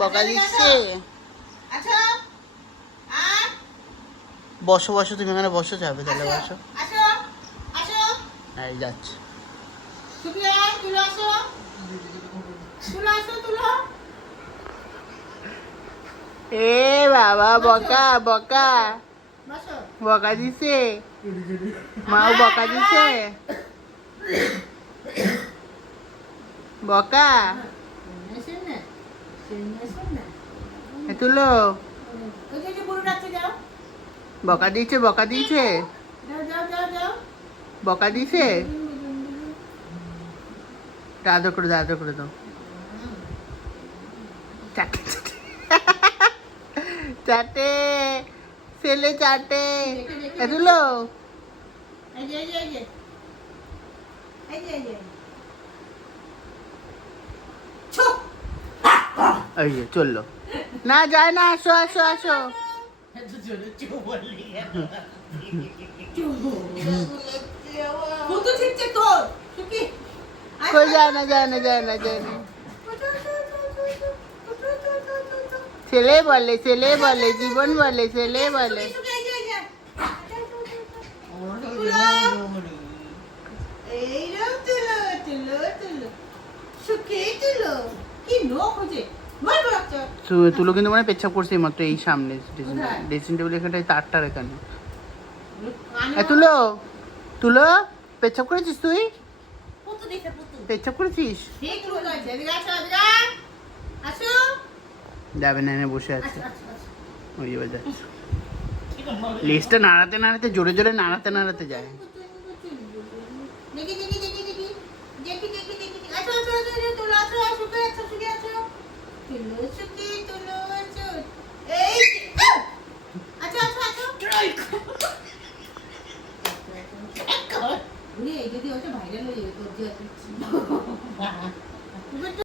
বকা দিচ্ছে। বসো বসো, তুমি এখানে বসো, যাবে তাহলে বসো। এই যাচ্ছে। এ বাবা, বকা বকা বকা দিছে, মাও বকা দিছে, বকা তুলো বকা দিয়েছে, বকা দিয়েছে, বকা দিয়েছে। আদর করে দাও, আদর করে দাও। চাটে চাটে ছেলে চাটে। তুলো এই যে চললো না, যায় না, আসো আসো আসো। কই যায় না, যায় না, যায় না, যায় না। ছেলে বলে, ছেলে বলে, জীবন বলে, ছেলে বলে। তুলো কিন্তু মানে পেচ্ছাপ করছে মাত্র এই সামনে ড্রেসিং টেবিল, এখানটায় তারটার এখানে। তুলো তুলো পেচ্ছাপ করেছিস তুই? পেচ্ছাপ করেছিস? যাবে না, এনে বসে আছে। ওই এবার যাচ্ছে, লেজটা নাড়াতে নাড়াতে, জোরে জোরে নাড়াতে নাড়াতে যায়। যদি ভাইরাল হয়ে যাবে তোর